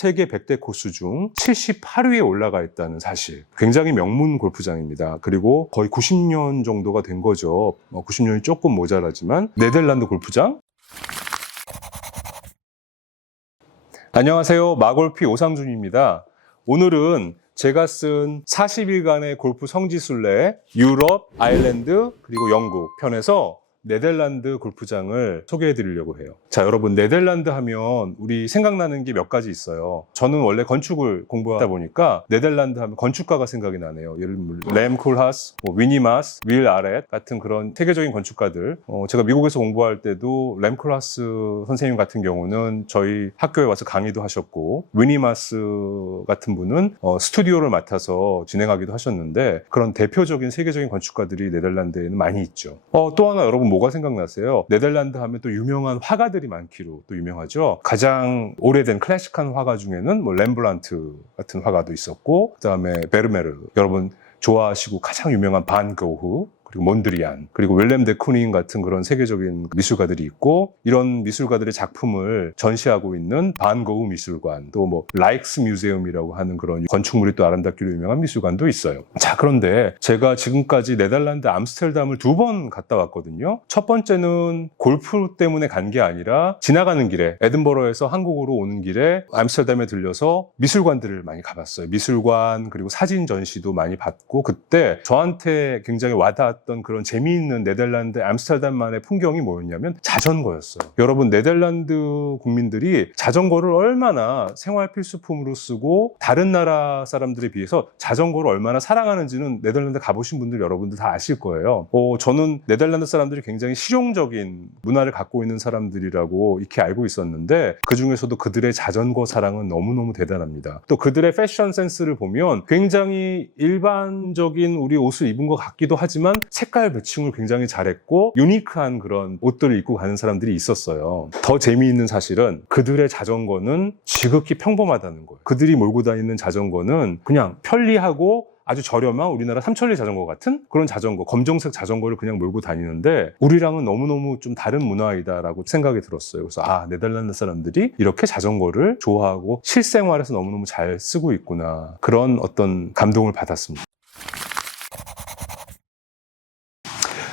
세계 100대 코스 중 78위에 올라가 있다는 사실. 굉장히 명문 골프장입니다. 그리고 거의 90년 정도가 된 거죠. 90년이 조금 모자라지만 네덜란드 골프장. 안녕하세요. 마골피 오상준입니다. 오늘은 제가 쓴 40일간의 골프 성지순례 유럽, 아일랜드, 그리고 영국 편에서 네덜란드 골프장을 소개해 드리려고 해요. 자, 여러분, 네덜란드 하면 우리 생각나는 게 몇 가지 있어요. 저는 원래 건축을 공부하다 보니까 네덜란드 하면 건축가가 생각이 나네요. 예를 들면 램 콜하스, 위니마스, 윌 아렛 같은 그런 세계적인 건축가들. 제가 미국에서 공부할 때도 램 콜하스 선생님 같은 경우는 저희 학교에 와서 강의도 하셨고, 위니마스 같은 분은 스튜디오를 맡아서 진행하기도 하셨는데, 그런 대표적인 세계적인 건축가들이 네덜란드에는 많이 있죠. 또 하나 여러분 뭐가 생각나세요? 네덜란드 하면 또 유명한 화가들이 많기로 또 유명하죠. 가장 오래된 클래식한 화가 중에는 뭐 렘블란트 같은 화가도 있었고, 그 다음에 베르메르, 여러분 좋아하시고 가장 유명한 반 고흐, 그리고 몬드리안, 그리고 윌렘 데 쿠닝 같은 그런 세계적인 미술가들이 있고, 이런 미술가들의 작품을 전시하고 있는 반 고흐 미술관, 또 뭐 라이크스 뮤지엄이라고 하는 그런 건축물이 또 아름답기로 유명한 미술관도 있어요. 자, 그런데 제가 지금까지 네덜란드 암스테르담을 2번 갔다 왔거든요. 첫 번째는 골프 때문에 간 게 아니라 지나가는 길에, 에든버러에서 한국으로 오는 길에 암스테르담에 들려서 미술관들을 많이 가봤어요. 미술관, 그리고 사진 전시도 많이 봤고, 그때 저한테 굉장히 와닿았던 그런 재미있는 네덜란드 암스테르담만의 풍경이 뭐였냐면 자전거였어요. 여러분, 네덜란드 국민들이 자전거를 얼마나 생활 필수품으로 쓰고 다른 나라 사람들에 비해서 자전거를 얼마나 사랑하는지는 네덜란드 가보신 분들 여러분들 다 아실 거예요. 저는 네덜란드 사람들이 굉장히 실용적인 문화를 갖고 있는 사람들이라고 이렇게 알고 있었는데, 그 중에서도 그들의 자전거 사랑은 너무너무 대단합니다. 또 그들의 패션 센스를 보면 굉장히 일반적인 우리 옷을 입은 것 같기도 하지만 색깔 매칭을 굉장히 잘했고 유니크한 그런 옷들을 입고 가는 사람들이 있었어요. 더 재미있는 사실은 그들의 자전거는 지극히 평범하다는 거예요. 그들이 몰고 다니는 자전거는 그냥 편리하고 아주 저렴한 우리나라 삼천리 자전거 같은 그런 자전거, 검정색 자전거를 그냥 몰고 다니는데 우리랑은 너무너무 좀 다른 문화이다라고 생각이 들었어요. 그래서 네덜란드 사람들이 이렇게 자전거를 좋아하고 실생활에서 너무너무 잘 쓰고 있구나, 그런 어떤 감동을 받았습니다.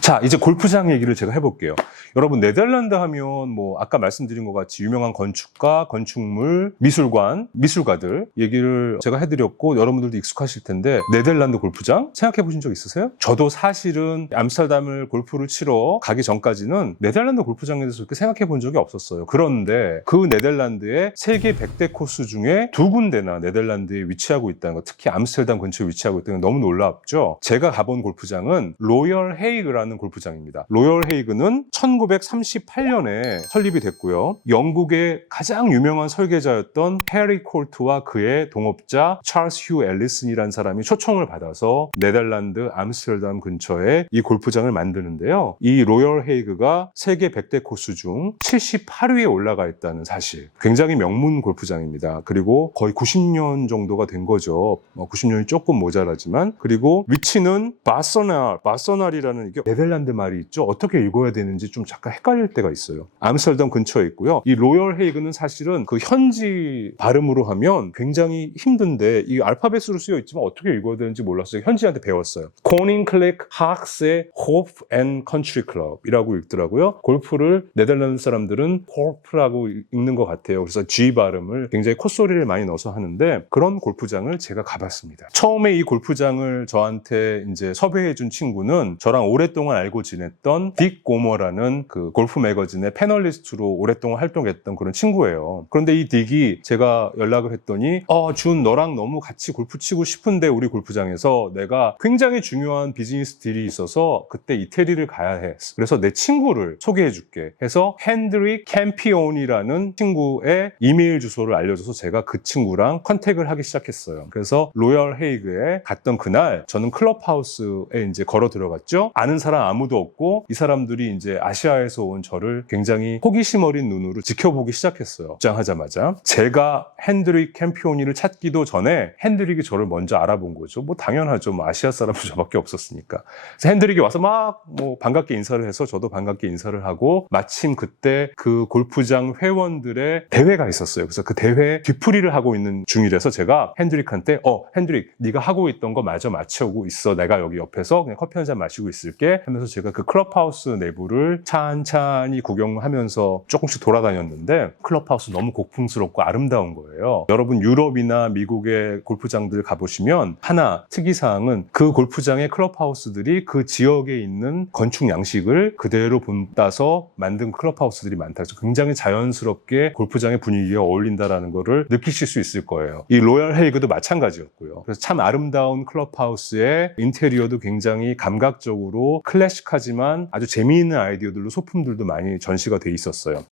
자, 이제 골프장 얘기를 제가 해볼게요. 여러분, 네덜란드 하면 뭐 아까 말씀드린 것 같이 유명한 건축가, 건축물, 미술관, 미술가들 얘기를 제가 해드렸고 여러분들도 익숙하실 텐데, 네덜란드 골프장 생각해 보신 적 있으세요? 저도 사실은 암스테르담을 골프를 치러 가기 전까지는 네덜란드 골프장에 대해서 그렇게 생각해 본 적이 없었어요. 그런데 그 네덜란드의 세계 100대 코스 중에 2군데나 네덜란드에 위치하고 있다는 것, 특히 암스테르담 근처에 위치하고 있다는 건 너무 놀랍죠. 제가 가본 골프장은 로열 헤이그라는 골프장입니다. 로열 헤이그는 1938년에 설립이 됐고요. 영국의 가장 유명한 설계자였던 해리 콜트와 그의 동업자 찰스 휴 앨리슨이라는 사람이 초청을 받아서 네덜란드 암스테르담 근처에 이 골프장을 만드는데요. 이 로열 헤이그가 세계 100대 코스 중 78위에 올라가 있다는 사실. 굉장히 명문 골프장입니다. 그리고 거의 90년 정도가 된 거죠. 90년이 조금 모자라지만. 그리고 위치는 바서날이라는 이게 네덜란드 말이 있죠. 어떻게 읽어야 되는지 좀 잠깐 헷갈릴 때가 있어요. 암스테르담 근처에 있고요. 이 로열 헤이그는 사실은 그 현지 발음으로 하면 굉장히 힘든데, 이 알파벳으로 쓰여 있지만 어떻게 읽어야 되는지 몰랐어요. 현지한테 배웠어요. 코닝클렉 하악세 호프 앤 컨트리 클럽이라고 읽더라고요. 골프를 네덜란드 사람들은 골프라고 읽는 것 같아요. 그래서 G 발음을 굉장히 콧소리를 많이 넣어서 하는데, 그런 골프장을 제가 가봤습니다. 처음에 이 골프장을 저한테 이제 섭외해 준 친구는 저랑 오랫동안 알고 지냈던 딕 고머라는 그 골프 매거진의 패널리스트로 오랫동안 활동했던 그런 친구예요. 그런데 이 딕이 제가 연락을 했더니 준, 너랑 너무 같이 골프 치고 싶은데 우리 골프장에서 내가 굉장히 중요한 비즈니스 딜이 있어서 그때 이태리를 가야 해. 그래서 내 친구를 소개해 줄게 해서 핸드릭 캠피온이라는 친구의 이메일 주소를 알려줘서 제가 그 친구랑 컨택을 하기 시작했어요. 그래서 로열 헤이그에 갔던 그날 저는 클럽하우스에 이제 걸어 들어갔죠. 아는 사람 사람 아무도 없고 이 사람들이 이제 아시아에서 온 저를 굉장히 호기심 어린 눈으로 지켜보기 시작했어요. 입장하자마자. 제가 핸드릭 캠피오니를 찾기도 전에 핸드릭이 저를 먼저 알아본 거죠. 뭐 당연하죠. 뭐 아시아 사람도 저밖에 없었으니까. 그래서 핸드릭이 와서 막 뭐 반갑게 인사를 해서 저도 반갑게 인사를 하고, 마침 그때 그 골프장 회원들의 대회가 있었어요. 그래서 그 대회 뒤풀이를 하고 있는 중이라서 제가 핸드릭한테 핸드릭 네가 하고 있던 거 마저 마치고 있어. 내가 여기 옆에서 그냥 커피 한잔 마시고 있을게 하면서 제가 그 클럽하우스 내부를 찬찬히 구경하면서 조금씩 돌아다녔는데, 클럽하우스 너무 고풍스럽고 아름다운 거예요. 여러분 유럽이나 미국의 골프장들 가보시면 하나 특이사항은 그 골프장의 클럽하우스들이 그 지역에 있는 건축 양식을 그대로 본따서 만든 클럽하우스들이 많다. 그래서 굉장히 자연스럽게 골프장의 분위기에 어울린다라는 거를 느끼실 수 있을 거예요. 이 로얄 헤이그도 마찬가지였고요. 그래서 참 아름다운 클럽하우스의 인테리어도 굉장히 감각적으로 클래식하지만 아주 재미있는 아이디어들로 소품들도 많이 전시가 돼 있었어요.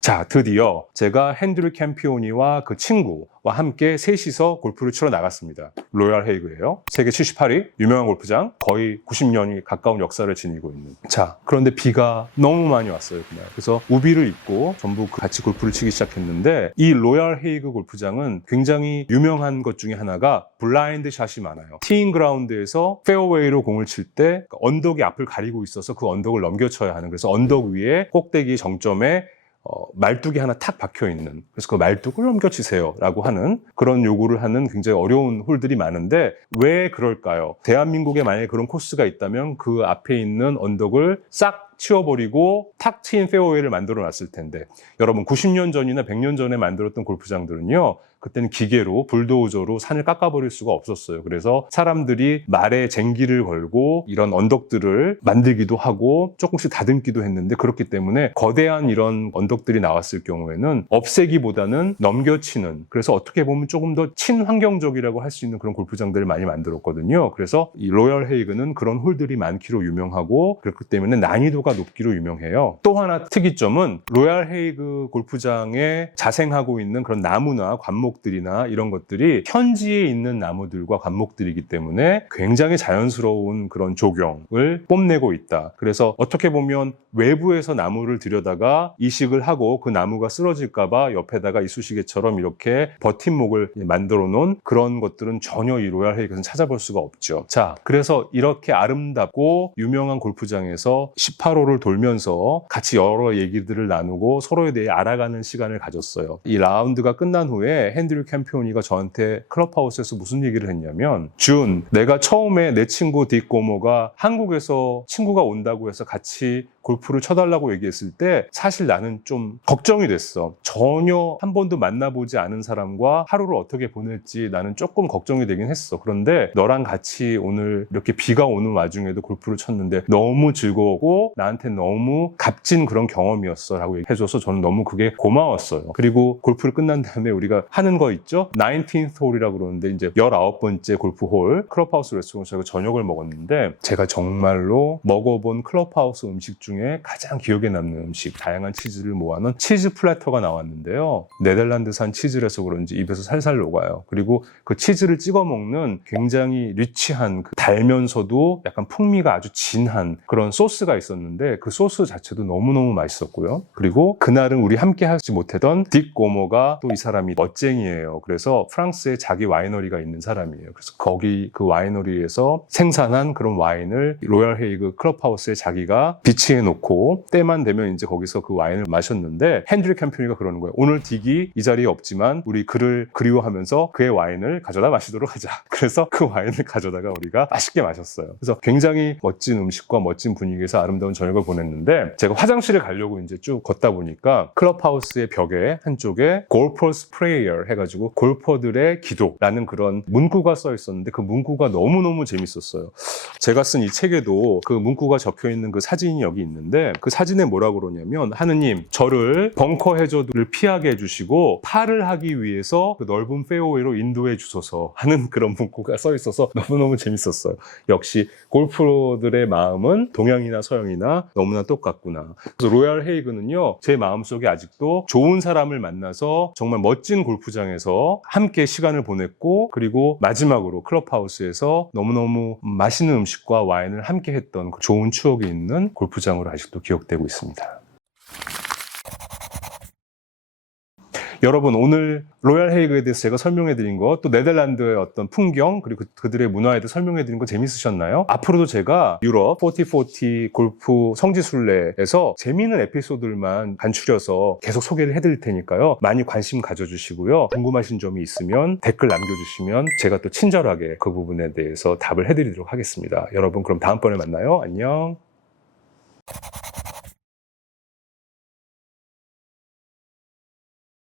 자, 드디어 제가 핸드릭 캠피오니와 그 친구와 함께 셋이서 골프를 치러 나갔습니다. 로얄 헤이그예요. 세계 78위 유명한 골프장, 거의 90년이 가까운 역사를 지니고 있는. 자, 그런데 비가 너무 많이 왔어요, 그날. 그래서 우비를 입고 전부 같이 골프를 치기 시작했는데, 이 로얄 헤이그 골프장은 굉장히 유명한 것 중에 하나가 블라인드 샷이 많아요. 티잉 그라운드에서 페어웨이로 공을 칠 때 언덕이 앞을 가리고 있어서 그 언덕을 넘겨쳐야 하는, 그래서 언덕 위에 꼭대기 정점에 말뚝이 하나 탁 박혀 있는, 그래서 그 말뚝을 넘겨치세요 라고 하는 그런 요구를 하는 굉장히 어려운 홀들이 많은데, 왜 그럴까요? 대한민국에 만약에 그런 코스가 있다면 그 앞에 있는 언덕을 싹 치워버리고 탁 트인 페어웨이를 만들어 놨을 텐데, 여러분 90년 전이나 100년 전에 만들었던 골프장들은요, 그때는 기계로 불도저로 산을 깎아버릴 수가 없었어요. 그래서 사람들이 말에 쟁기를 걸고 이런 언덕들을 만들기도 하고 조금씩 다듬기도 했는데, 그렇기 때문에 거대한 이런 언덕들이 나왔을 경우에는 없애기보다는 넘겨치는, 그래서 어떻게 보면 조금 더 친환경적이라고 할 수 있는 그런 골프장들을 많이 만들었거든요. 그래서 이 로얄 헤이그는 그런 홀들이 많기로 유명하고, 그렇기 때문에 난이도가 높기로 유명해요. 또 하나 특이점은 로얄 헤이그 골프장에 자생하고 있는 그런 나무나 관목들이나 이런 것들이 현지에 있는 나무들과 관목들이기 때문에 굉장히 자연스러운 그런 조경을 뽐내고 있다. 그래서 어떻게 보면 외부에서 나무를 들여다가 이식을 하고 그 나무가 쓰러질까봐 옆에다가 이쑤시개처럼 이렇게 버팀목을 만들어 놓은 그런 것들은 전혀 이 로얄 헤이그에서는 찾아볼 수가 없죠. 자, 그래서 이렇게 아름답고 유명한 골프장에서 18홀을 돌면서 같이 여러 얘기들을 나누고 서로에 대해 알아가는 시간을 가졌어요. 이 라운드가 끝난 후에 핸드릭 캠피오니가 저한테 클럽하우스에서 무슨 얘기를 했냐면, 준, 내가 처음에 내 친구 딕 고모가 한국에서 친구가 온다고 해서 같이 골프를 쳐달라고 얘기했을 때 사실 나는 좀 걱정이 됐어. 전혀 한 번도 만나보지 않은 사람과 하루를 어떻게 보낼지 나는 조금 걱정이 되긴 했어. 그런데 너랑 같이 오늘 이렇게 비가 오는 와중에도 골프를 쳤는데 너무 즐거웠고 나한테 너무 값진 그런 경험이었어 라고 해줘서 저는 너무 그게 고마웠어요. 그리고 골프를 끝난 다음에 우리가 하는 거 있죠? 19th 홀이라고 그러는데, 이제 19번째 골프 홀, 클럽하우스 레스토랑에서 저녁을 먹었는데, 제가 정말로 먹어본 클럽하우스 음식 중에 가장 기억에 남는 음식, 다양한 치즈를 모아놓은 치즈 플래터가 나왔는데요. 네덜란드산 치즈라서 그런지 입에서 살살 녹아요. 그리고 그 치즈를 찍어 먹는 굉장히 리치한, 달면서도 약간 풍미가 아주 진한 그런 소스가 있었는데, 그 소스 자체도 너무너무 맛있었고요. 그리고 그날은 우리 함께 하지 못하던 딕 고모가, 또 이 사람이 멋쟁이에요. 그래서 프랑스에 자기 와이너리가 있는 사람이에요. 그래서 거기 그 와이너리에서 생산한 그런 와인을 로얄 헤이그 클럽하우스에 자기가 비치해 놓고 때만 되면 이제 거기서 그 와인을 마셨는데, 핸드릭 캠피오니가 그러는 거예요. 오늘 딕이 이 자리에 없지만 우리 그를 그리워하면서 그의 와인을 가져다 마시도록 하자. 그래서 그 와인을 가져다가 우리가 맛있게 마셨어요. 그래서 굉장히 멋진 음식과 멋진 분위기에서 아름다운 저녁을 보냈는데, 제가 화장실에 가려고 이제 쭉 걷다 보니까 클럽하우스의 벽에 한쪽에 골퍼스 프레이어 해가지고 골퍼들의 기도라는 그런 문구가 써 있었는데, 그 문구가 너무너무 재밌었어요. 제가 쓴 이 책에도 그 문구가 적혀 있는 그 사진이 여기 있는데 그 사진에 뭐라고 그러냐면 하느님 저를 벙커 해저드를 피하게 해주시고 파를 하기 위해서 그 넓은 페어웨이로 인도해 주소서 하는 그런 문구가 써 있어서 너무너무 재밌었어요. 역시 골프들의 마음은 동양이나 서양이나 너무나 똑같구나. 그래서 로얄 헤이그는요, 제 마음속에 아직도 좋은 사람을 만나서 정말 멋진 골프장에서 함께 시간을 보냈고, 그리고 마지막으로 클럽하우스에서 너무너무 맛있는 음식과 와인을 함께 했던 그 좋은 추억이 있는 골프장으로 아직도 기억되고 있습니다. 여러분, 오늘 로얄 헤이그에 대해서 제가 설명해 드린 것, 또 네덜란드의 어떤 풍경, 그리고 그들의 문화에 대해서 설명해 드린 거 재밌으셨나요? 앞으로도 제가 유럽 4040 골프 성지순례에서 재미있는 에피소드들만 간추려서 계속 소개를 해 드릴 테니까요. 많이 관심 가져주시고요. 궁금하신 점이 있으면 댓글 남겨주시면 제가 또 친절하게 그 부분에 대해서 답을 해 드리도록 하겠습니다. 여러분, 그럼 다음번에 만나요. 안녕.